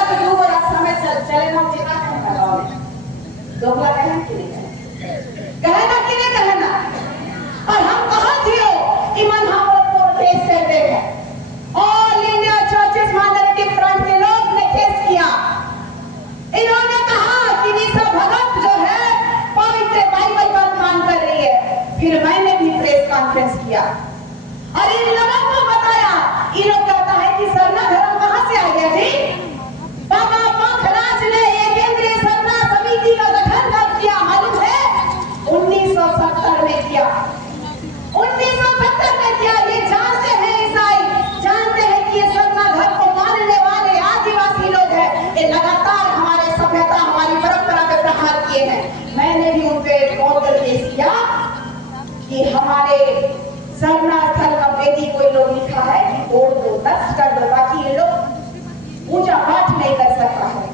तक डूब रास्ता में चले ना जितना कहें दोगला कहें कि नहीं कहे ना कि नहीं कहे ना। और हम कहा थियो ईमान हम को केस करते हैं। All India churches minority front के लोग ने केस किया। इन्होंने कहा कि निशा भगत जो है पवित्र बाइबल का अपमान कर रही है। फिर मैंने भी प्रेस कॉन्फ्रेंस किया और इन लोगों को बताया। ये लोग कहता है कि सरना धर्म कहां से आ गया जी? बाबा पंखराज ने एक केंद्रीय सरना समिति का गठन कब किया मालूम है? 1970 में किया। 1970 में किया। ये जानते हैं ईसाई, जानते हैं कि ये सरना धर्म को मानने वाले आदिवासी लोग हैं। ये लगातार हमारे सभ्यता हमारी परंपरा पे प्रहार किए हैं। मैंने भी उन पे काउंटर केस किया कि हमारे सरना स्थल का वेदी कोई लोग लिखा है कि तोड़ दो, नष्ट कर दो, ताकि ये लोग पूजा पाठ नहीं कर सकता है।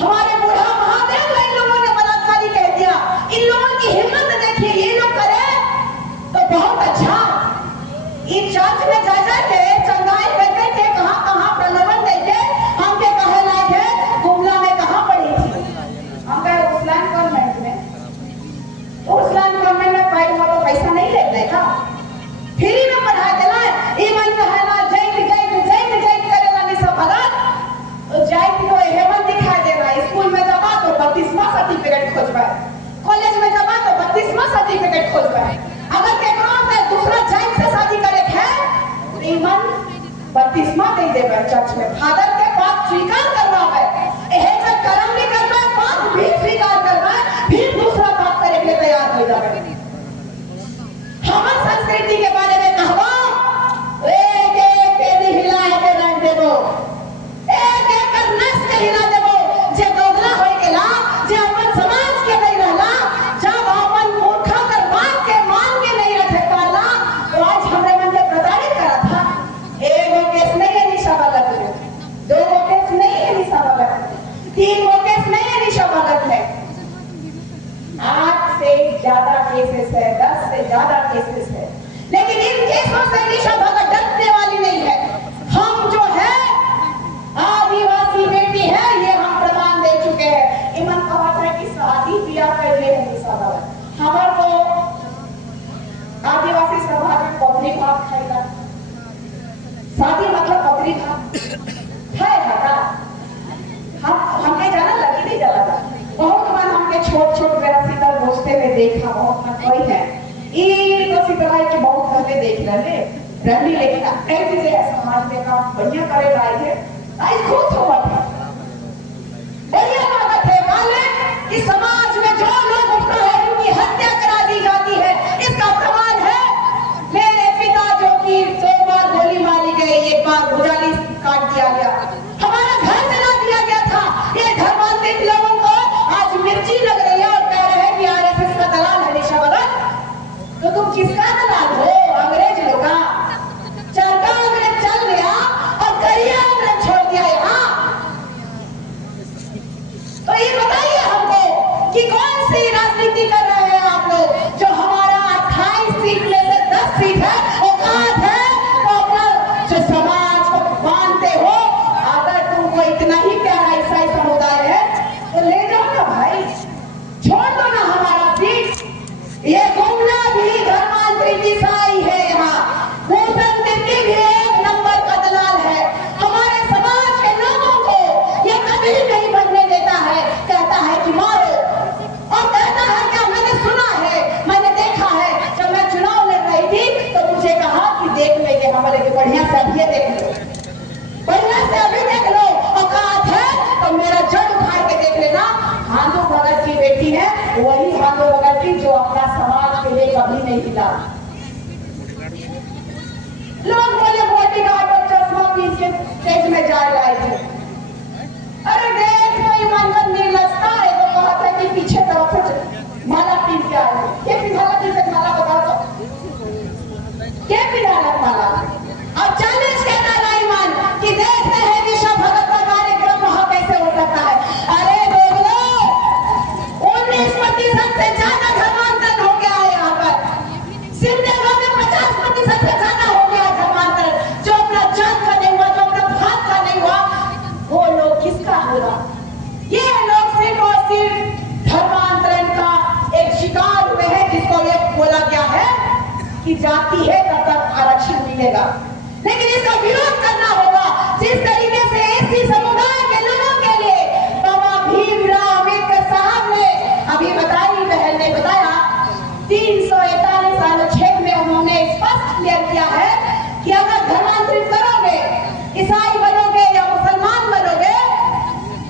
हमारे बूढ़ा महादेव को इन लोगों ने बलात्कारी कह दिया। इन लोगों की हिम्मत देखिए, ये लोग करे तो बहुत अच्छा। इस चर्च में जा जाके चंगाई करते थे, कहां प्रलोभन देते। हमके कहे लायक है गुमला में कहां पड़ी थी? हम कहे उस्लान कॉन्वेंट में। उस्लान कॉन्वेंट में पैर हुआ तो पैसा नहीं लेते था, फ्री में पढ़ा देला। ईमान कहेला जैत करेला निशा भगत। जैत को हेवन दिखा देला। स्कूल में जबा तो 32वां सर्टिफिकेट खोजबा, कॉलेज में जबा तो 32वां सर्टिफिकेट खोजबा। अगर केकरो से दूसरा जैत से शादी करे है तो ईमान 32वां दे देबे चर्च में। फादर के बात स्वीकार करवावे, एहे जब कर्म भी करबे बात भी स्वीकार करबे, फिर दूसरा बात करे के तैयार हो जाबे। हमर संस्कृति के बारे में कहबो एक एक पेड़ी हिला के रख देबो, एक एक कर नस के हिला देबो। जे दोगला होय गेला, जे अपन समाज के नहीं रहला, जब अपन मूर्खा कर बात के मान के नहीं रखे पाला, तो आज हमरे मन के प्रताड़ित करा था। एगो केस नहीं है निशा भगत में, दोगो केस नहीं है निशा भगत में, 3 गो केस नहीं है निशा भगत में। 8 से ज्यादा केसेस है, 10 से ज्यादा केसेस है। लेकिन इन केसों से निशा भगत डरने वाली नहीं है। हम जो है आदिवासी बेटी है, ये हम प्रमाण दे चुके हैं। ईमान कहा था कि शादी ब्याह कर ले है निशा भगत। हमार को आदिवासी समाज में बकरी भात खाएगा। शादी मतलब बकरी भात है का? हमके जाना लगी नहीं जला था। बहुत बार हमके छोट मेरा शीतल दोस्ते में देखा, बहुत ना कोई है ये तो शीतलाई के बहुत घरे देख रहनी। लेकिन ऐसे से समाज में काम बढ़िया करे लाए थे, आई खुश हुआ था। बढ़िया बात है वाले कि समाज में जो लोग उठते हैं उनकी हत्या करा दी जाती है। इसका प्रमाण है मेरे पिता जो कि 2 बार गोली मारी गई, 1 बार भुजाली काट दिया गया, हमारा घर जला दिया गया था। ये धर्मांतरित लोगों को आज मिर्ची लग रही है और कह रहे हैं कि आरएसएस का दलाल है निशा भगत। तो तुम किसका दलाल हो? अंग्रेज लोग का। चरका अंग्रेज चल गया और करिया अंग्रेज छोड़ दिया यहाँ। तो ये बताइए हमको कि कौन सी राजनीति कर रहे हैं आप लोग? जो हमारा 28 सीट में से 10 सीट है, औकात है तो अपना जो समाज को मानते हो, अगर तुमको इतना ही प्यारा ईसाई समुदाय है तो ले जाओ ना भाई, छोड़ दो ना हमारा सीट। ये गुमला भी धर्मांतरित ईसाई है, यहाँ भूषण तिर्की भी 1 नंबर का दलाल है। हमारे समाज के लोगों को ये कभी नहीं बनने देता है। कहता है कि मारो, और कहता है क्या मैंने सुना है, मैंने देखा है। जब मैं चुनाव लड़ रही थी तो मुझे कहा कि देख लेंगे हमारे के बढ़िया से अभी देख लो, बढ़िया से अभी देख लो, औकात है तो मेरा जड़ उठा के देख लेना। भानु भगत की बेटी है, वही भानु भगत की जो अपना समाज के लिए कभी नहीं हिला। लोग बोले बॉडीगार्ड और चश्मा पीस के स्टेज में जा रहे थे। अरे देख कोई मन का निर्लजता है तो कहा था कि पीछे तरफ से माला पीस के आए। ये पिघला पीछे माला बता दो, क्या पिघला माला? और 40 के नारा ईमान कि देखते हैं निशा भगत का कार्यक्रम वहां कैसे हो सकता है। अरे दोगलो, 19% से ज्यादा धर्मांतरण हो गया है यहाँ पर। सिमडेगा में 50% से ज्यादा हो गया धर्मांतरण। जो अपना जात का नहीं हुआ, जो अपना भात का नहीं हुआ, जाती है तब तक आरक्षण मिलेगा, लेकिन इसका विरोध करना होगा। जिस तरीके से एससी समुदाय के लोगों के लिए बाबा भीमराव अम्बेडकर साहब ने अभी बताई, बहन ने बताया, 341 अनुच्छेद में उन्होंने स्पष्ट क्लियर किया है कि अगर धर्मांतरित करोगे, ईसाई बनोगे या मुसलमान बनोगे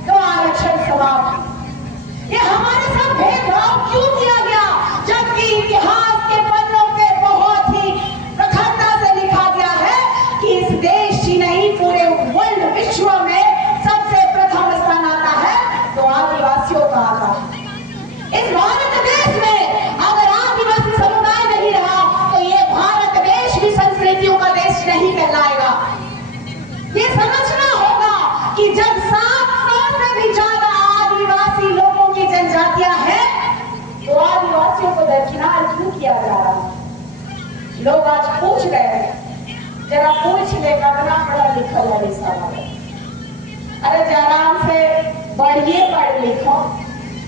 तो आरक्षण समाप्त। ये हमारे साथ भेदभाव क्यों किया गया, जबकि इतिहास के पन्नों पे बहुत ही प्रखरता से लिखा गया है कि इस देश ही नहीं पूरे वर्ल्ड विश्व में सबसे प्रथम स्थान आता है तो आदिवासियों का आता है। इस भारत देश में अगर आदिवासी समुदाय नहीं रहा तो ये भारत देश भी संस्कृतियों का देश नहीं कहलाएगा। ये समझना होगा कि जब 700 से भी ज्यादा आदिवासी लोगों की जनजातियां हैं तो आदिवासियों को दरकिनार क्यों किया जा रहा है। लोग आज पूछ रहे हैं, जरा पूछ ले कितना पढ़ा लिखा है इस सवाल। अरे जरा से बढ़िए पढ़ लिखो,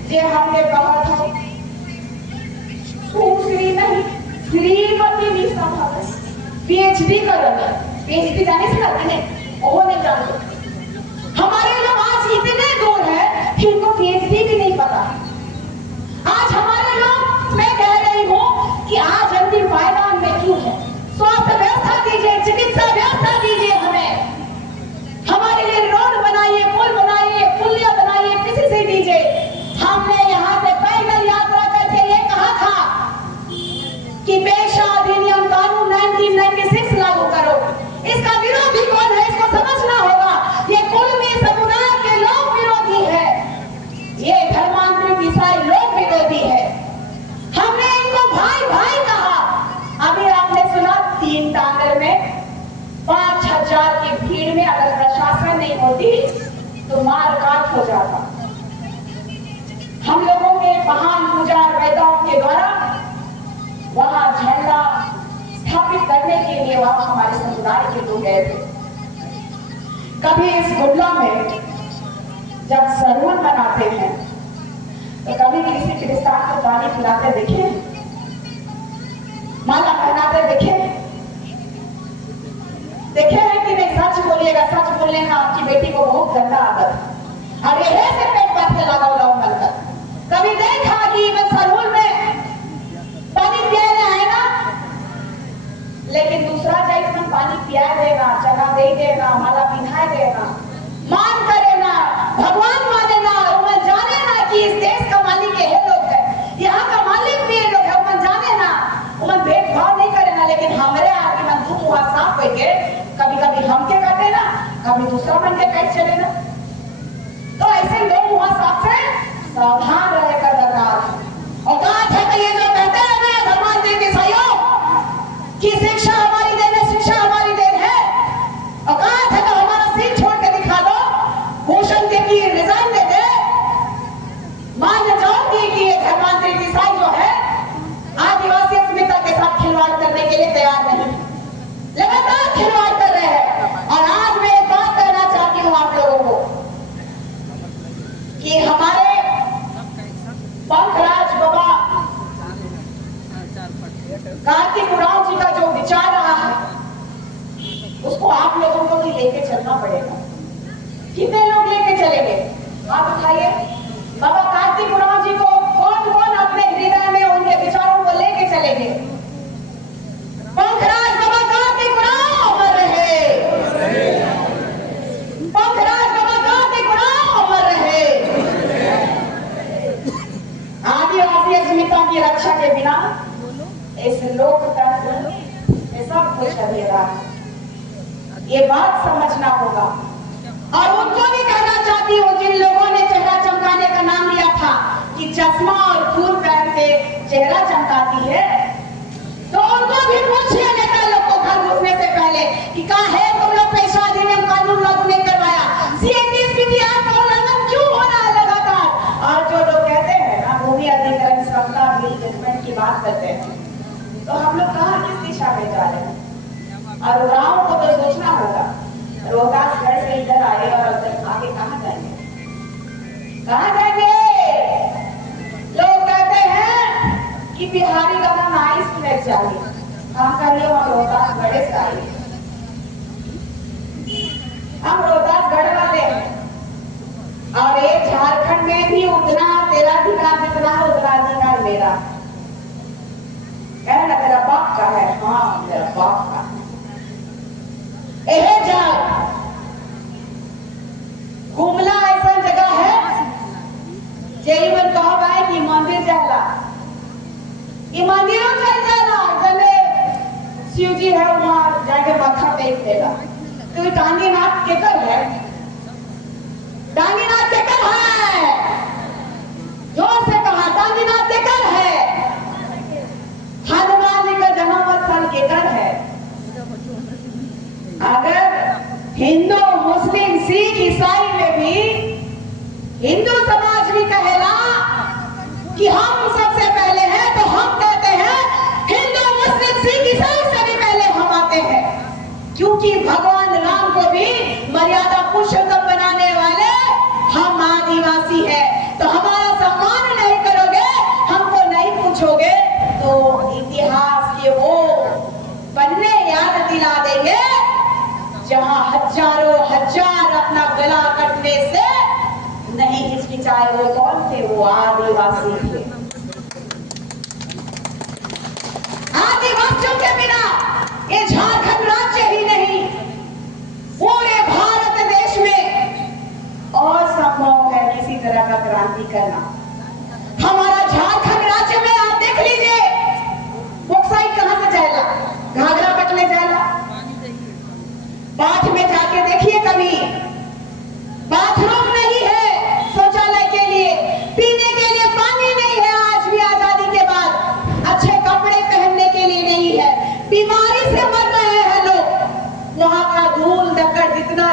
जे हमने कहा था दूसरी नहीं श्रीमती भी संभव पीएचडी करोगे, पीएचडी जाने से करते हैं वो नहीं जानते। हमारे लोग आज इतने दूर है कि उनको पीएचडी भी नहीं पता। आज हमारे लोग, मैं कह रही हूँ कि आज अंतिम पायदान में क्यों है। स्वास्थ्य व्यवस्था दीजिए, चिकित्सा व्यवस्था दीजिए, हमें हमारे लिए रोड बनाइए, पुल बनाइए, पुलिया बनाइए, किसी से दीजिए। हमने यहाँ से पैदल यात्रा करके ये कहा था कि पेशा अधिनियम कानून 1996 लागू करो। इसका विरोधी कौन है, इसको समझना होगा। ये कुलमी समुदाय के लोग विरोधी है, ये धर्मांतरित ईसाई लोग विरोधी है। हमने इनको भाई भाई कहा। अभी आपने सुना 3 टांगर में 5000 की भीड़ में अगर प्रशासन नहीं होती तो मारकाट हो जाता। हम लोगों के महान पुजार वैदाओं के द्वारा वहां झंडा स्थापित करने के लिए वहां हमारे समुदाय के लोग गए थे। कभी इस गुड्डा में जब सरहुल मनाते हैं तो कभी किसी क्रिस्तान को पानी पिलाते देखे, माला पहनाते देखे हैं कि नहीं? सच बोलिएगा, सच बोलने का आपकी बेटी को बहुत गंदा आदत है और यह से पेट बात के लगा उलाऊ बनकर। कभी देखा कि सरहुल में पानी पिया है ना, लेकिन दूसरा जाइत में पानी पिया देगा, चना दे देगा, माला पिन्हा देगा, मान करे ना, भगवान माने ना, उमन जाने ना कि इस देश का मालिक ये लोग है, यहाँ का मालिक भी ये लोग है, उमन जाने ना, उमन भेदभाव नहीं करे ना। लेकिन हमारे आगे मन धूप हुआ साफ करके कभी कभी हम के काटे ना, कभी दूसरा मन के काट चले ना। तो ऐसे लोग हुआ साफ से सावधान रहे कर दरकार। औकात है तो ये जो कहते हैं ना धर्मांतरित ईसाइयों की शिक्षा हमारी देन है, शिक्षा हमारी देन है, औकात है तो हमारा सीट छोड़ के दिखा दो, भूषण के लिए रिजाइन दे दे। मान जाओगे कि ये धर्मांतरित ईसाई जो है आदिवासी अस्मिता के साथ खिलवाड़ करने के लिए तैयार नहीं, लगातार खिलवाड़ कर रहे हैं। और आज मैं एक बात कहना चाहती हूँ आप लोगों को कि हमारे पंकराज बाबा कार्तिक उरांव जी का जो विचार रहा है उसको आप लोगों को भी लेके चलना पड़ेगा। कितने लोग लेके चलेंगे आप उठाइए। बाबा कार्तिक उरांव जी को कौन कौन अपने हृदय में उनके विचारों को लेके चलेंगे? पंकराज बाबा कार्तिक उरांव अमर रहे, पंकराज बाबा कार्तिक उरांव अमर रहे। आदिवासी अस्मिता की रक्षा के बिना इस लोकतंत्र में सब कुछ अधूरा है, ये बात समझना होगा। और उनको भी कहना चाहती हूँ जिन लोगों ने चेहरा चमकाने का नाम लिया था कि चश्मा और फूल पहन के चेहरा चमकाती है, तो उनको भी पूछिए नेता लोग को घर घुसने से पहले कि कहा है तुम लोग पेशा अधिनियम कानून लागू नहीं करवाया, CAT का उल्लंघन क्यों हो रहा है लगातार। और जो लोग कहते हैं ना भूमि अधिग्रहण समता बिल जजमेंट की बात करते हैं, तो हम लोग कहाँ किस दिशा में जा रहे हैं? और गाँव को तो सोचना होगा, रोहतासगढ़ से इधर आए और आगे कहाँ जाएंगे, कहाँ जाएंगे? लोग कहते हैं कि बिहारी गाना नाइस फ्लैट चाहिए, हम कर लो, हम रोहतास गढ़े से आए, हम रोहतास गढ़ वाले हैं। और ये झारखंड में भी उतना तेरा अधिकार जितना है उतना अधिकार मेरा है ना। तेरा बाप का है, हाँ मेरा बाप का। यह जाग घूमला ऐसा जगह है जेई मन कहा है कि मंदिर जाला, ये मंदिरों चल जाला, जने शिव जी है वहां जाके माथा टेक लेगा। तो टांगीनाथ के कर है, टांगीनाथ के कर है, जोर से कहा टांगीनाथ के कर है। हनुमान जी का जन्म स्थल के कर है। अगर हिंदू मुस्लिम सिख ईसाई में भी हिंदू समाज भी कहेला कि हम सबसे पहले हैं, तो हम कहते हैं हिंदू मुस्लिम सिख ईसाई से भी पहले हम आते हैं, क्योंकि भगवान राम को भी मर्यादा पुरुषोत्तम बनाने वाले हम आदिवासी हैं। तो हमारा सम्मान नहीं करोगे, हमको नहीं पूछोगे, तो इतिहास के वो पन्ने याद दिला देंगे जहां हजारों हजार अपना गला कटने से नहीं हिचकिचाए। वो कौन थे? वो आदिवासी थे। आदिवासियों के बिना ये झारखंड राज्य ही नहीं, पूरे भारत देश में असंभव है किसी तरह का क्रांति करना। हमारा झारखंड राज्य में आप देख लीजिए, बोक्साई कहां से जाएगा? घाघरा पटले जाएगा। पाठ में जाके देखिए, कभी बाथरूम नहीं है शौचालय के लिए, पीने के लिए पानी नहीं है। आज भी आजादी के बाद अच्छे कपड़े पहनने के लिए नहीं है, बीमारी से मर रहे हैं लोग। वहां का धूल धक्कड़ जितना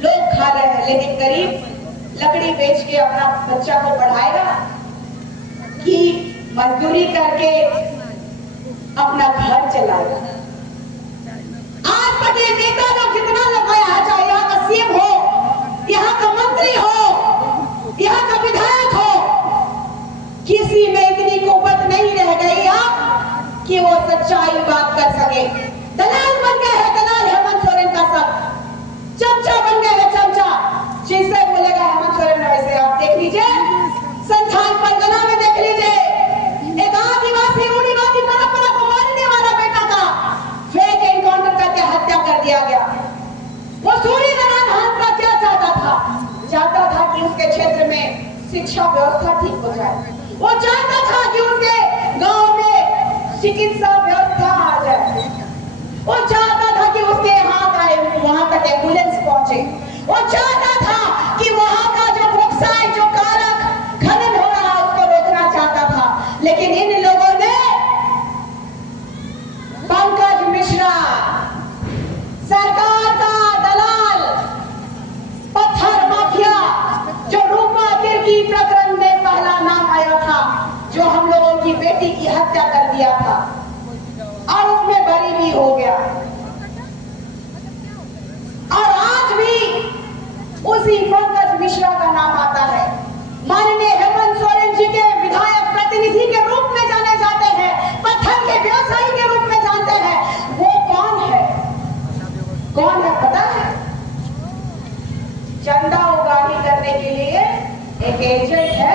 लोग खा रहे हैं, लेकिन गरीब लकड़ी बेच के अपना बच्चा को पढ़ाएगा कि मजदूरी करके अपना घर चलाएगा। आज तक ये नेता लोग जितना लोग यहाँ, चाहे यहाँ का सीएम हो, यहाँ का मंत्री हो, यहाँ का विधायक हो, किसी में इतनी कुव्वत नहीं रह गई अब कि वो सच्चाई बात कर सके। दलाल बन गए हैं, दलाल हेमंत सोरेन का सब चमचा बन गए हैं, चमचा। जिससे बोलेगा हेमंत सोरेन वैसे आप देख लीजिए, संथाल परगना में देख लीजिए, एक आदिवासी रूढ़िवादी परंपरा को मानने वाला बेटा का फेक एनकाउंटर करके हत्या कर दिया गया। वो सूर्यनारायण हांसदा क्या चाहता था? चाहता था कि उसके क्षेत्र में शिक्षा व्यवस्था ठीक हो जाए। वो चाहता था कि उसके गांव में चिकित्सा व्यवस्था आ जाए। वो चाहता था कि उसके यहाँ का वहां तक एम्बुलेंस पहुंचे। वो चाहता था कि वहां का जो बॉक्साइट, जो कारक खनन हो रहा है, उसको रोकना चाहता था। लेकिन इन लोगों ने पंकज मिश्रा, सरकार का दलाल, पत्थर माफिया, जो रूपा तिर्की प्रकरण में पहला नाम आया था, जो हम लोगों की बेटी की हत्या कर दिया था और उसमें बरी भी हो गया, और आज भी उसी पंकज मिश्रा का नाम आता है। माननीय हेमंत सोरेन जी के विधायक प्रतिनिधि के रूप में जाने जाते हैं, पत्थर के व्यवसायी के रूप में जानते हैं। वो कौन है? कौन है पता है? चंदा उगाही करने के लिए एक एजेंट है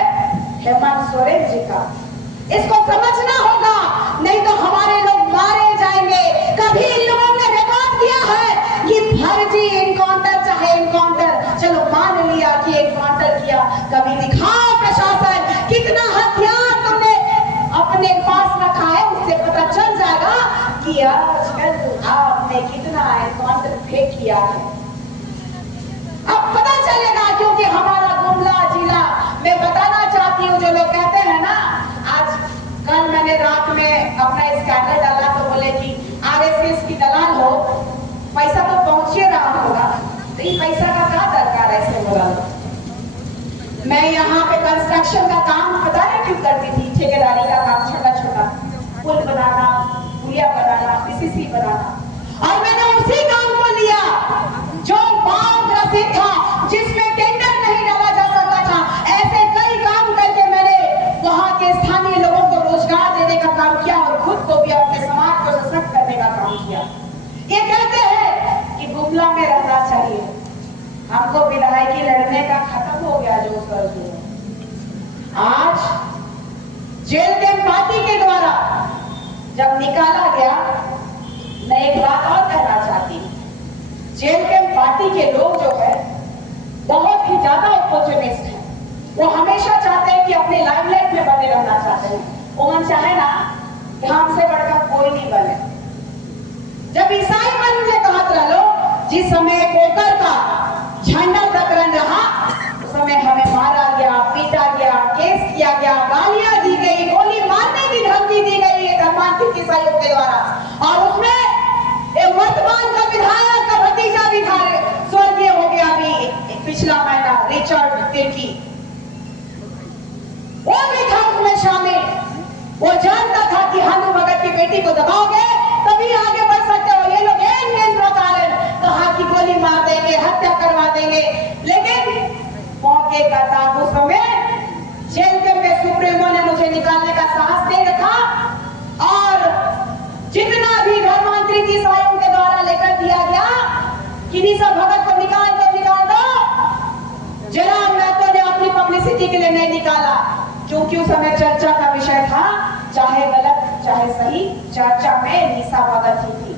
हेमंत सोरेन जी का। इसको समझना होगा, नहीं तो हमारे लोग मारे जाएंगे। कभी इन लोगों ने रिकॉर्ड किया है कि फर्जी एनकाउंटर, चाहे एनकाउंटर चलो मान लिया कि एनकाउंटर किया, कभी दिखाओ प्रशासन कितना हथियार तुमने अपने पास रखा है, उससे पता चल जाएगा कि आजकल आपने कितना एनकाउंटर फेक किया है। अब पता चलेगा, क्योंकि हमारा गुमला जिला, मैं बताना चाहती हूँ, जो लोग कहते हैं ना, आज कल मैंने रात में अपना स्कैनर डाला तो बोले कि आरएसएस की दलाल हो, पैसा तो पहुंच ही रहा होगा, तो ये पैसा का क्या दरकार है? ऐसे बोला। मैं यहाँ पे कंस्ट्रक्शन का काम पता है क्यों करती थी? ठेकेदारी का काम, छोटा छोटा पुल बनाना, पुलिया बनाना, पीसीसी बनाना, और मैंने उसी काम को लिया जो बाढ़ ग्रसित था, जिसमें टेंडर नहीं डाला जा सकता था। ऐसे कई काम करके मैंने वहां के स्थानीय लोगों को रोजगार देने का काम किया और खुद को भी, अपने समाज को अपॉर्चुनिस्ट हैं। वो हमेशा चाहते हैं कि अपने लाइमलाइट में बने रहना चाहते हैं। वो मन चाहे ना कि हमसे बढ़कर कोई नहीं बने। जब ईसाई मन ने कहा था लो, जिस समय पोकर का झंडा प्रकरण रहा, उस समय हमें मारा गया, पीटा गया, केस किया गया, गालियां दी गई, गोली मारने की धमकी दी गई धर्मांतरित ईसाइयों के द्वारा। और उसमें वर्तमान का विधायक का भतीजा भी था, स्वर्गीय हो गया अभी पिछला महीना, रिचर्ड तिर्की, वो भी था उसमें शामिल। वो जानता था कि हानू भगत की बेटी को दबाओगे तभी आगे बढ़ सकते हो। ये लोग एन कारण कहा कि गोली मार देंगे, हत्या करवा देंगे, लेकिन मौके का था उस समय जेल के सुप्रीमो ने मुझे निकालने का साहस नहीं रखा। और जितना भी धर्मांतरित ईसाइयों के द्वारा लेकर दिया गया कि निशा भगत को निकाल दो, जनाब महतो ने अपनी पब्लिसिटी के लिए नहीं निकाला, क्योंकि उस समय चर्चा का विषय था, चाहे गलत चाहे सही, चर्चा में निशा भगत ही थी।